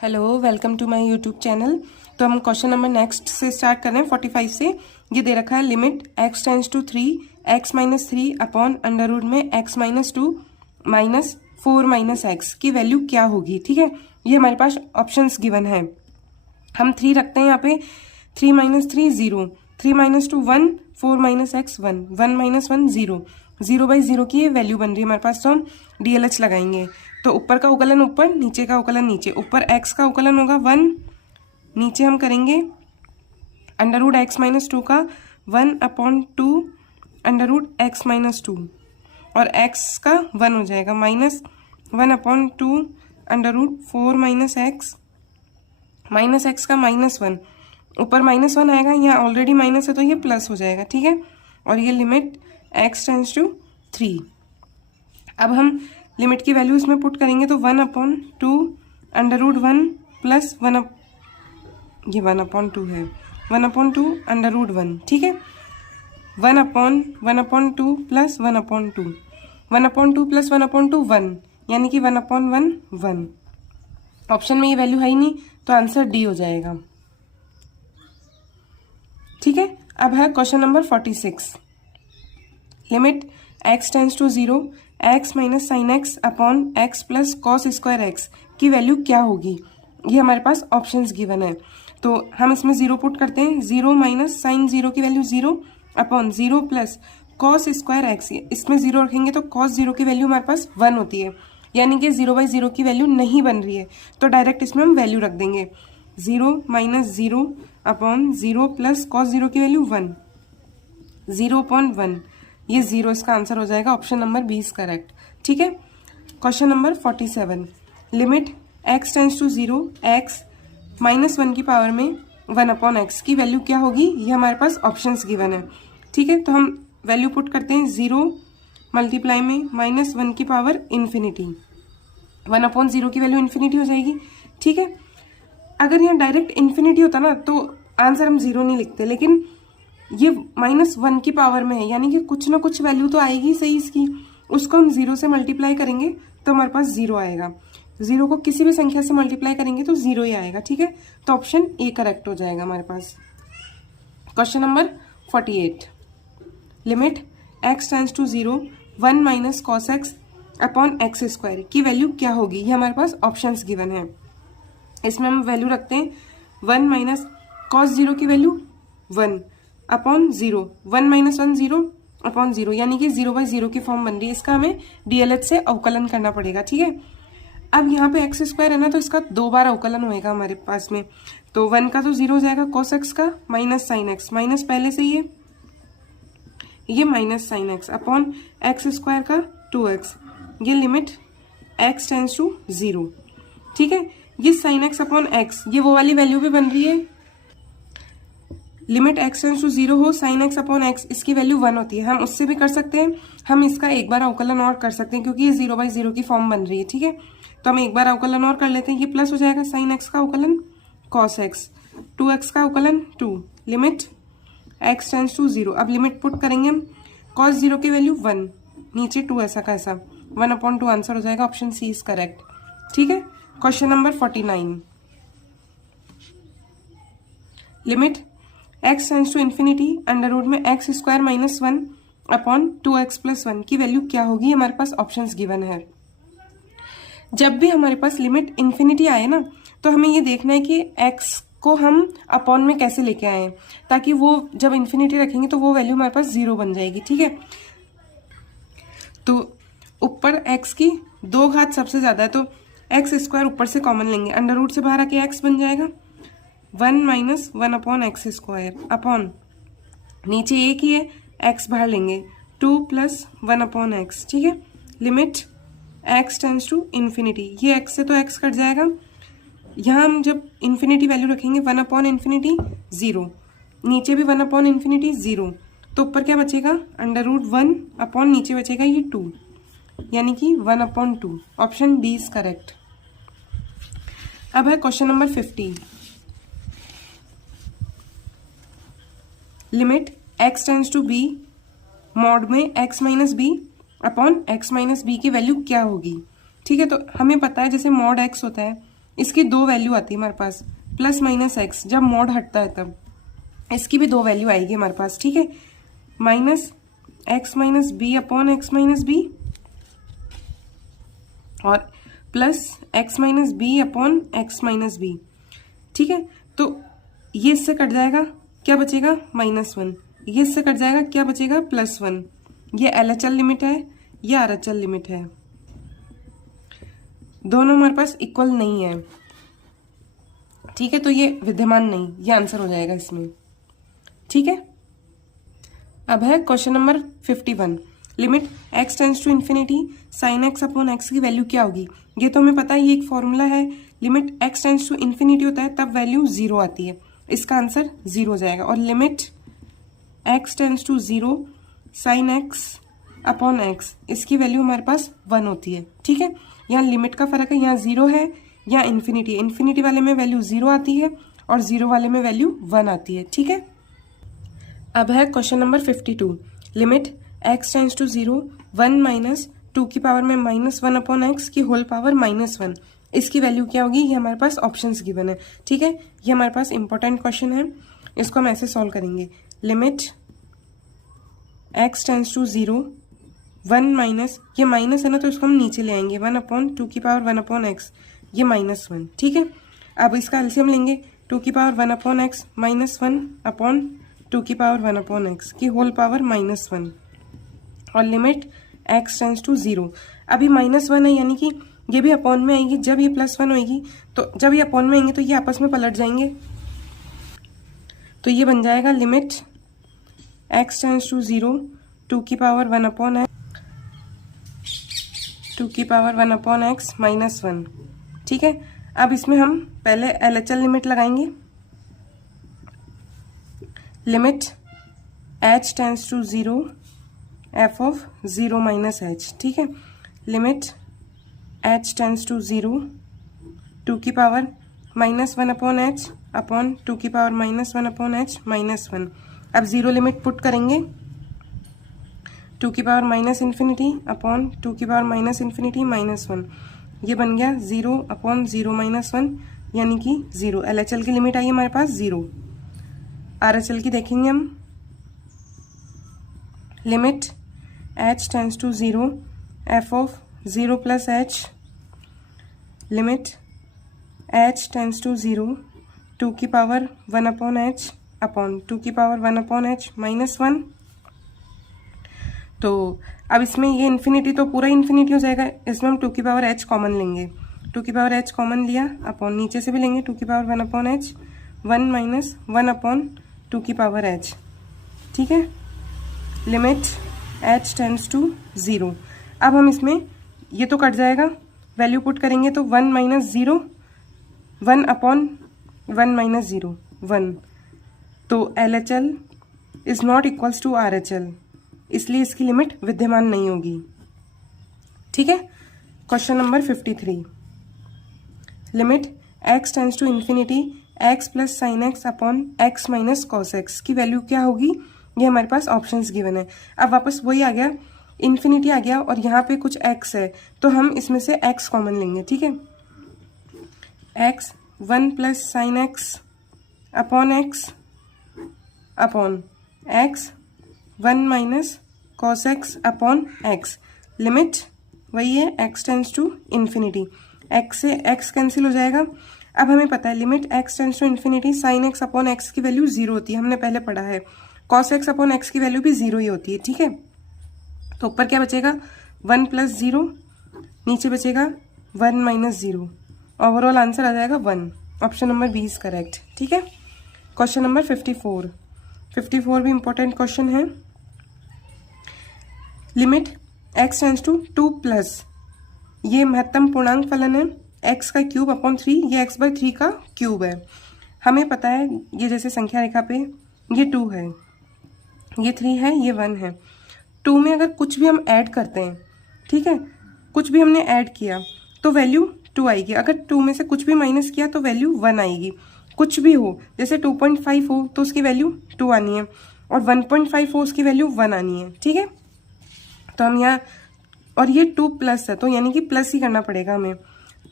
Hello, welcome to my YouTube channel. तो हम question number next से स्टार्ट कर रहे हैं 45 से। ये दे रखा है limit x tends to 3 x minus 3 upon under root में x minus 2 minus 4 minus x की वैल्यू क्या होगी। ठीक है, ये हमारे पास ऑप्शंस गिवन है। हम 3 रखते हैं यहाँ पे। 3 minus 3 0, 3 minus 2 1, 4 minus x 1, 1 minus 1 0, 0/0 की ये वैल्यू बन रही है हमारे पास। तो हम DLH लगाएंगे। तो ऊपर का उकलन ऊपर, नीचे का उकलन नीचे। ऊपर x का उकलन होगा 1, नीचे हम करेंगे अंडर रूट एक्स माइनस 2 का 1/2 अंडर रूट एक्स माइनस 2, और x का 1 हो जाएगा minus 1/2 under root 4 minus x का -1। ऊपर -1 आएगा, यहाँ ऑलरेडी माइनस है तो ये प्लस हो जाएगा। ठीक है, और ये लिमिट x टेंड्स टू 3। अब हम लिमिट की वैल्यू इसमें पुट करेंगे तो 1/2 अंडर रूट 1 प्लस 1, ये 1/2 है, 1/2 अंडर रूट 1। ठीक है, 1/2 प्लस 1/2, 1/2 प्लस 1/2 1, यानी कि 1/1 1। ऑप्शन में ये वैल्यू है ही नहीं, तो आंसर डी हो जाएगा। ठीक है, अब है question number 46। Limit x tends to 0 x minus sine x upon x plus cos square x की वैल्यू क्या होगी। ये हमारे पास ऑप्शंस गिवन है, तो हम इसमें 0 पुट करते हैं। 0 माइनस साइन 0 की value 0 upon 0 plus cos square x. इसमें 0 रखेंगे तो कॉस 0 की वैल्यू हमारे पास 1 होती है, यानी कि 0/0 की वैल्यू नहीं बन रही है, तो डायरेक्ट इसमें हम वैल्यू रख देंगे। 0 माइनस 0 अपॉन 0 प्लस कॉस 0 की वैल्यू 1, 0/1, ये 0 इसका आंसर हो जाएगा। Option number 20 correct. ठीक है, question number 47। Limit x tends to 0 x minus 1 की पावर में 1/x की वैल्यू क्या होगी। ये हमारे पास ऑप्शंस गिवन है। ठीक है, तो हम वैल्यू पुट करते हैं। 0 मल्टीप्लाई में -1 की पावर इन्फिनिटी, 1/0 की वैल्यू इन्फिनिटी हो जाएगी। ठीक है, अगर यहाँ डायरेक्ट इन्फिनिटी होता ना तो आंसर हम 0 नहीं लिखते, लेकिन ये -1 की पावर में है, यानी कि कुछ ना कुछ वैल्यू तो आएगी सही इसकी। उसको हम 0 से मल्टीप्लाई करेंगे तो हमारे पास 0 आएगा। 0 को किसी भी संख्या से मल्टीप्लाई करेंगे तो 0 ही आएगा। ठीक है, तो ऑप्शन ए करेक्ट हो जाएगा हमारे पास। Question number 48। Limit x tends to 0 1 minus cos x upon x square की वैल्यू क्या होगी। ये हमारे पास ऑप्शंस गिवन है। इसमें हम वैल्यू रखते हैं 1 माइनस कॉस 0 की वैल्यू 1 अपॉन 0, 1 माइनस 1 0 अपॉन 0, यानी कि 0/0 की फॉर्म बन रही है। इसका हमें DLH से अवकलन करना पड़ेगा। ठीक है, अब यहाँ पे एक्स स्क्वायर है ना, तो इसका 2 बार अवकलन होएगा हमारे पास में। तो 1 का तो 0 हो जाएगा कॉस एक्स का, माइनस साइन एक्स, माइनस पहले से ही ये minus sine x upon x square का 2x। ये लिमिट x टेंड्स टू 0। ठीक है, ये साइन एक्स अपॉन एक्स, ये वो वाली वैल्यू भी बन रही है। लिमिट x टेंड्स टू 0 हो साइन एक्स अपॉन एक्स, इसकी वैल्यू 1 होती है। हम उससे भी कर सकते हैं, हम इसका एक बार अवकलन और कर सकते हैं, क्योंकि ये 0/0 की फॉर्म बन रही है। ठीक है, तो हम एक बार अवकलन और कर लेते हैं। ये प्लस हो जाएगा साइन एक्स का अवकलन कॉस एक्स, 2x का अवकलन 2, लिमिट x टेंड्स टू 0। अब लिमिट पुट करेंगे हम, कॉस 0 की वैल्यू 1, नीचे 2 ऐसा का ऐसा, 1/2 आंसर हो जाएगा। Option C is correct. ठीक है, question number 49। Limit x tends to infinity under root में x square minus 1 upon 2x plus 1 की वैल्यू क्या होगी। हमारे पास ऑप्शंस गिवन है। जब भी हमारे पास लिमिट इन्फिनिटी आए ना, तो हमें ये देखना है कि x को हम अपॉन में कैसे लेके आए, ताकि वो जब इन्फिनिटी रखेंगे तो वो वैल्यू हमारे पास 0 बन जाएगी। ठीक है, तो ऊपर x की 2 घात सबसे ज्यादा है, तो एक्स स्क्वायर ऊपर से कॉमन लेंगे, अंडर रूट से बाहर आके x बन जाएगा 1 माइनस 1/x स्क्वायर अपॉन नीचे एक ही है, x बाहर लेंगे 2 प्लस 1/x। ठीक है, limit x tends to infinity, ये x से तो x कट जाएगा। यहाँ हम जब इन्फिनिटी वैल्यू रखेंगे 1/∞ 0, नीचे भी 1/∞ 0, तो ऊपर क्या बचेगा अंडर रूट 1 अपॉन नीचे बचेगा ये 2, यानी कि 1/2। Option D is correct. अब है question number 50। Limit x tends to b mod में x minus b upon x minus b की वैल्यू क्या होगी। ठीक है, तो हमें पता है जैसे मॉड x होता है, इसकी दो वैल्यू आती है हमारे पास, प्लस माइनस एक्स, जब मॉड हटता है तब इसकी भी दो वैल्यू आएगी हमारे पास, ठीक है। Minus x minus b upon x minus b और plus x minus b upon x minus b, ठीक है। तो ये इससे कट जाएगा, क्या बचेगा, -1। ये इससे कट जाएगा, क्या बचेगा, +1। ये LHL लिमिट है, ये RHL लिमिट है, दोनों हमारे पास इक्वल नहीं है, ठीक है। तो ये विद्यमान नहीं, ये आंसर हो जाएगा इसमें, ठीक है। अब है question number 51। Limit x tends to infinity sine x upon x की वैल्यू क्या होगी। ये तो हमें पता है, ये एक फॉर्मूला है, limit x tends to infinity होता है तब वैल्यू 0 आती है, इसका आंसर 0 हो जाएगा। और limit x tends to 0 sine x upon x, इसकी वैल्यू हमारे पास 1 होती है, ठीक है। यहाँ लिमिट का फर्क है, यहाँ 0 है, यहाँ इन्फिनिटी, इन्फिनिटी वाले में वैल्यू 0 आती है और 0 वाले में वैल्यू 1 आती है, ठीक है। अब है question number 52। Limit x tends to 0 1 minus 2 की पावर में -1 अपॉन एक्स की होल पावर -1, इसकी वैल्यू क्या होगी। ये हमारे पास ऑप्शंस गिवन है, ठीक है। ये हमारे पास इंपॉर्टेंट क्वेश्चन है, इसको हम ऐसे सॉल्व करेंगे। Limit x tends to 0 1 minus, ये माइनस है ना तो इसको हम नीचे ले आएंगे, 1 अपॉन 2 की पावर 1 अपॉन एक्स, ये -1, ठीक है। अब इसका एलसीएम लेंगे, 2 की पावर 1 अपॉन एक्स -1 अपॉन 2 की पावर 1 अपॉन एक्स की होल पावर -1 और लिमिट x टेंड्स टू 0। अभी -1 है, यानी कि ये भी अपॉन में आएगी, जब ये +1 होएगी तो जब ये अपॉन में आएंगे तो ये आपस में पलट जाएंगे, तो ये बन जाएगा लिमिट x टेंड्स टू 0 2 की पावर 1 अपॉन एक्स, 2 की पावर 1 अपॉन एक्स -1, ठीक है। अब इसमें हम पहले LHL लिमिट लगाएंगे। Limit h tends to 0 f of 0 minus h, ठीक है। लिमिट h टेंड्स टू 0 2 की पावर -1 अपॉन h अपॉन 2 की पावर -1 अपॉन h -1। अब 0 लिमिट पुट करेंगे, 2 की पावर -इन्फिनिटी अपॉन 2 की पावर -इन्फिनिटी -1, ये बन गया 0 अपॉन 0 -1 यानी कि 0। LHL की लिमिट आई हमारे पास 0। RHL की देखेंगे हम। Limit h tends to 0 f of 0 plus h, limit h tends to 0 2 की पावर 1 अपॉन h अपॉन 2 की पावर 1 अपॉन h -1। तो अब इसमें ये इन्फिनिटी तो पूरा इन्फिनिटी हो जाएगा, इसमें हम 2 की पावर h कॉमन लेंगे, 2 की पावर h कॉमन लिया, अपॉन नीचे से भी लेंगे 2 की power 1 upon h, 1 minus 1 upon 2 की पावर h, ठीक है। Limit h tends to 0। अब हम इसमें ये तो कट जाएगा, वैल्यू पुट करेंगे तो 1 माइनस 0 1 अपॉन 1 माइनस 0 1, तो LHL is not equals to RHL, इसलिए इसकी लिमिट विद्यमान नहीं होगी, ठीक है। Question number 53। Limit x tends to infinity x plus sine x upon x minus cos x की वैल्यू क्या होगी। ये हमारे पास ऑप्शंस गिवन है। अब वापस वही आ गया, इन्फिनिटी आ गया और यहाँ पे कुछ x है तो हम इसमें से x कॉमन लेंगे, ठीक है। x 1 plus sine x upon x upon x 1 minus cos x upon x, limit वही है x tends to infinity, x से x कैंसिल हो जाएगा। अब हमें पता है limit x tends to infinity sine x upon x की वैल्यू 0 होती है, हमने पहले पढ़ा है। कॉस एक्स अपॉन एक्स की वैल्यू भी 0 ही होती है, ठीक है। तो ऊपर क्या बचेगा 1 प्लस 0, नीचे बचेगा 1 माइनस 0, ओवरऑल आंसर आ जाएगा 1। Option number B is correct, ठीक है। क्वेश्चन नंबर 54 भी इंपॉर्टेंट क्वेश्चन है। Limit x tends to 2 plus, ये महत्तम पूर्णांक फलन है, x का क्यूब अपॉन 3, ये x/3 का क्यूब है। हमें पता है ये जैसे संख्या रेखा पे ये 2 है, ये 3 है, ये 1 है। 2 में अगर कुछ भी हम ऐड करते हैं, ठीक है, कुछ भी हमने ऐड किया तो वैल्यू 2 आएगी। अगर 2 में से कुछ भी माइनस किया तो वैल्यू 1 आएगी। कुछ भी हो, जैसे 2.5 हो तो उसकी वैल्यू 2 आनी है और 1.5 हो उसकी वैल्यू 1 आनी है, ठीक है। तो हम यहाँ, और ये 2 प्लस है तो यानी कि प्लस ही करना पड़ेगा हमें,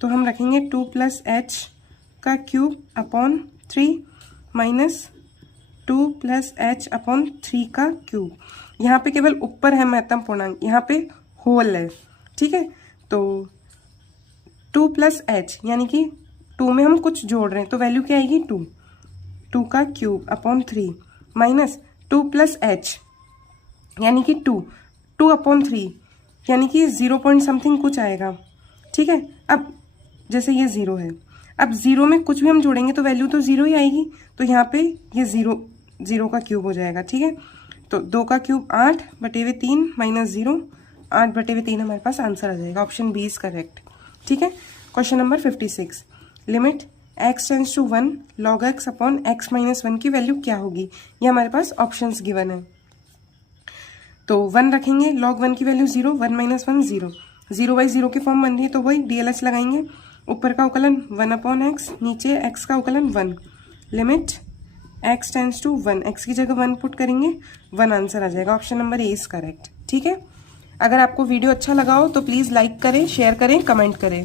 तो हम रखेंगे 2 प्लस एच का cube upon 3 minus 2 plus H upon 3 का क्यूब। यहाँ पे केवल ऊपर है महत्तम पूर्णांक, यहाँ पे होल है, ठीक है। तो 2 प्लस एच यानी कि 2 में हम कुछ जोड़ रहे हैं तो वैल्यू क्या आएगी 2 का cube upon 3 minus 2 plus H यानी कि 2 अपॉन 3 यानी कि 0 पॉइंट समथिंग कुछ आएगा, ठीक है। अब जैसे ये 0 है, अब 0 में कुछ भी हम जोड़ेंगे तो वैल्यू तो 0 ही आएगी, तो यहाँ पे ये 0 का क्यूब हो जाएगा, ठीक है। तो 2 का क्यूब 8/3 माइनस 0, 8/3 हमारे पास आंसर आ जाएगा। ऑप्शन बी इज करेक्ट, ठीक है। Question number 56, limit x tends to 1 log x upon x minus 1 की वैल्यू क्या होगी। ये हमारे पास ऑप्शंस गिवन है। तो 1 रखेंगे, log 1 की वैल्यू 0, 1 माइनस 1 0, 0/0 की फॉर्म बन रही है तो वही DLH लगाएंगे। ऊपर का उकलन 1 अपॉन एक्स, नीचे x का उकलन 1, limit x tends to 1, x की जगह 1 पुट करेंगे, 1 आंसर आ जाएगा। Option number A is correct, ठीक है। अगर आपको वीडियो अच्छा लगा हो तो प्लीज़ लाइक करें, शेयर करें, कमेंट करें।